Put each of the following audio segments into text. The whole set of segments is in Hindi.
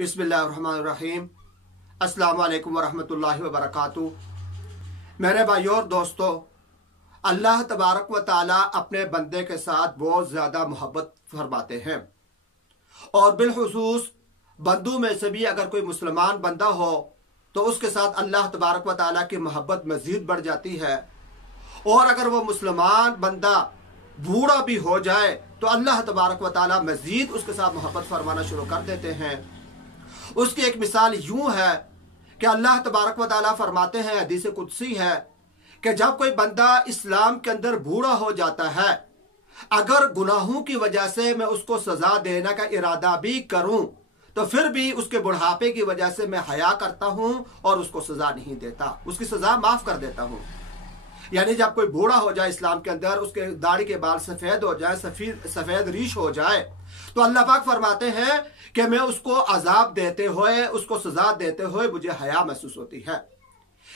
बिस्मिल्लाहिर्रहमानिर्रहीम। अस्सलामु अलैकुम वरहमतुल्लाहि वबरकातुहू। मेरे भाइयों और दोस्तों, अल्लाह तबारक व ताला अपने बंदे के साथ बहुत ज़्यादा मोहब्बत फरमाते हैं और बिलखुसूस बंदों में से भी अगर कोई मुसलमान बंदा हो तो उसके साथ अल्लाह तबारक व ताला की मोहब्बत मज़ीद बढ़ जाती है। और अगर वो मुसलमान बंदा बूढ़ा भी हो जाए तो अल्लाह तबारक व ताला मज़ीद उसके साथ मोहब्बत फरमाना शुरू कर देते हैं। उसकी एक मिसाल यूं है कि अल्लाह तबारक व ताला फरमाते हैं, हदीस कुदसी है कि जब कोई बंदा इस्लाम के अंदर बूढ़ा हो जाता है, अगर गुनाहों की वजह से मैं उसको सजा देने का इरादा भी करूं तो फिर भी उसके बुढ़ापे की वजह से मैं हया करता हूं और उसको सजा नहीं देता, उसकी सजा माफ कर देता हूं। यानी जब कोई बूढ़ा हो जाए इस्लाम के अंदर, उसके दाढ़ी के बाल सफेद हो जाए, सफेद रीश हो जाए, तो अल्लाह पाक फरमाते हैं कि मैं उसको अजाब देते हुए, उसको सजा देते हुए मुझे हया महसूस होती है।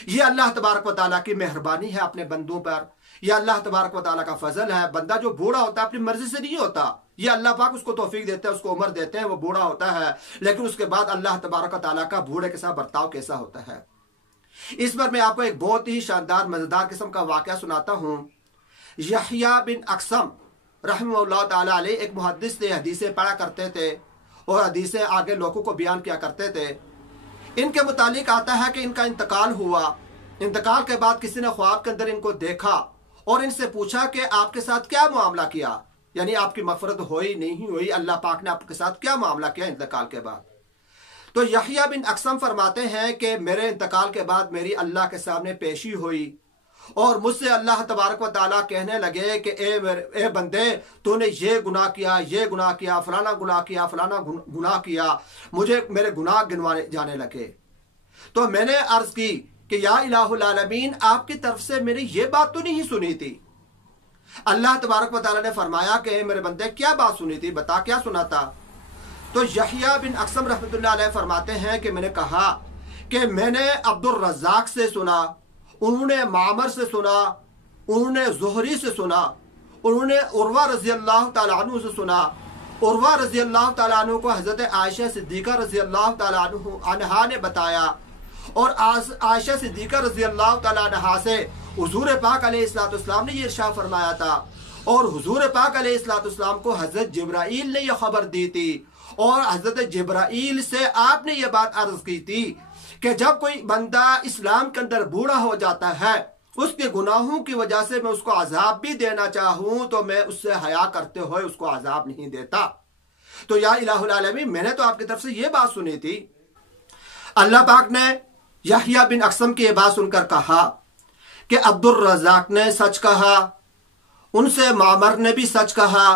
ये अल्लाह तबारक व ताला की मेहरबानी है अपने बंदों पर। यह अल्लाह तबारक व ताला का फजल है। बंदा जो बूढ़ा होता है अपनी मर्जी से नहीं होता, ये अल्लाह पाक उसको तौफीक देते हैं, उसको उम्र देते हैं, वो बूढ़ा होता है, लेकिन उसके बाद अल्लाह तबारक व ताला का बूढ़े के साथ बर्ताव कैसा होता है। इस पर मैं आपको एक बहुत ही शानदार मजेदार किस्म का वाकया सुनाता हूँ। यहया बिन अक्सम रहमतुल्लाह ताला अलैह एक मुहद्दिस थे, हदीसें पढ़ा करते थे और हदीसें आगे लोगों को बयान किया करते थे। इनके मुतालिक आता है कि इनका इंतकाल हुआ। इंतकाल के बाद किसी ने ख्वाब के अंदर इनको देखा और इनसे पूछा कि आपके साथ क्या मामला किया, यानी आपकी मगफरत हुई नहीं हुई, अल्लाह पाक ने आपके साथ क्या मामला किया इंतकाल के बाद। तो यहया बिन अक्सम फरमाते हैं कि मेरे इंतकाल के बाद मेरी अल्लाह के सामने पेशी हुई और मुझसे अल्लाह तबारक व ताला कहने लगे कि ए बंदे, तूने ये गुनाह किया, ये गुनाह किया, फलाना गुनाह किया, फलाना गुनाह किया। मुझे मेरे गुनाह गिनवाने जाने लगे। तो मैंने अर्ज की कि या इलाहुल आलमीन, आपकी तरफ से मेरी ये बात तो नहीं सुनी थी। अल्लाह तबारक व ताला ने फरमाया कि मेरे बंदे क्या बात सुनी थी, बता क्या सुना था। तो यहया बिन अक्सम रहमतुल्लाह अलैह फरमाते हैं कि मैंने कहा कि मैंने अब्दुल रज़्ज़ाक से सुना, उन्होंने मामर से सुना, उन्होंने ज़ुहरी से सुना, उन्होंने उर्वा रज़ी अल्लाह ताला अन्हु से सुना। उर्वा रज़ी अल्लाह ताला अन्हु को हज़रत आयशा सिद्दीक़ा रज़ी अल्लाह ताला अन्हा ने बताया और आयशा सिद्दीक़ा रज़ी अल्लाह ताला अन्हा से हुज़ूर पाक अलैहिस्सलाम ने ये इरशाद फरमाया था और हुज़ूर पाक अलैहिस्सलाम को हज़रत जिब्राईल ने यह खबर दी थी और हज़रत जिब्राईल से आपने ये बात अर्ज की थी कि जब कोई बंदा इस्लाम के अंदर बूढ़ा हो जाता है, उसके गुनाहों की वजह से मैं उसको अजाब भी देना चाहूं तो मैं उससे हया करते हुए उसको अजाब नहीं देता। तो या इलाहुल आलमीन, मैंने तो आपकी तरफ से ये बात सुनी थी। अल्लाह पाक ने यहया बिन अक्सम की ये बात सुनकर कहा कि अब्दुल रज़्ज़ाक ने सच कहा, उनसे मामर ने भी सच कहा,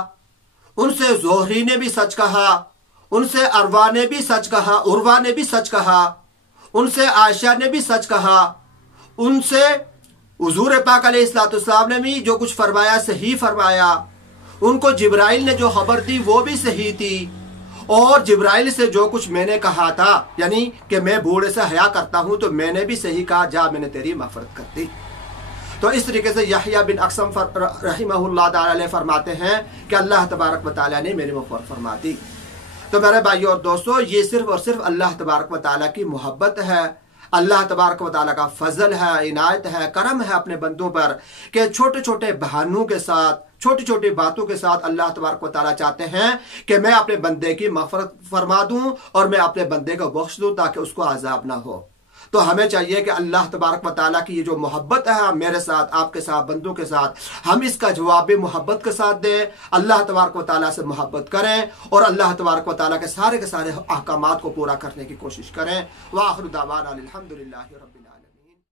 उनसे ज़ुहरी ने भी सच कहा, उनसे अरवा ने भी सच कहा, उर्वा ने भी सच कहा, उनसे आयशा ने भी सच कहा, उनसे हुज़ूर पाक अलैहिस्सलाम ने भी जो कुछ फरमाया सही फरमाया, उनको जिब्राइल ने जो खबर दी वो भी सही थी और जिब्राइल से जो कुछ मैंने कहा था, यानी कि मैं बूढ़े से हया करता हूं, तो मैंने भी सही कहा, जा मैंने तेरी मग़फ़िरत कर दी। तो इस तरीके से यहया बिन अक्सम रहमतुल्लाह ताला अलैह फरमाते हैं कि अल्लाह तबारक व ताला ने मेरी मग़फ़िरत फरमा दी। तो मेरे भाइयों और दोस्तों, ये सिर्फ और सिर्फ अल्लाह तबारक व ताला की मोहब्बत है, अल्लाह तबारक व ताला का फजल है, इनायत है, करम है अपने बंदों पर कि छोटे छोटे बहानों के साथ, छोटी छोटी बातों के साथ अल्लाह तबारक व ताला चाहते हैं कि मैं अपने बंदे की मग़फ़िरत फरमा दूं और मैं अपने बंदे को बख्श दूं ताकि उसको अजाब ना हो। तो हमें चाहिए कि अल्लाह तबारक व ताला की ये जो मोहब्बत है मेरे साथ, आपके साथ, बंदों के साथ, हम इसका जवाब भी मोहब्बत के साथ दें, अल्लाह तबारक व ताला से मोहब्बत करें और अल्लाह तबारक व ताला के सारे अहकामात को पूरा करने की कोशिश करें। व आखिर दावाना अल्हम्दुलिल्लाहि रब्बिल आलमीन।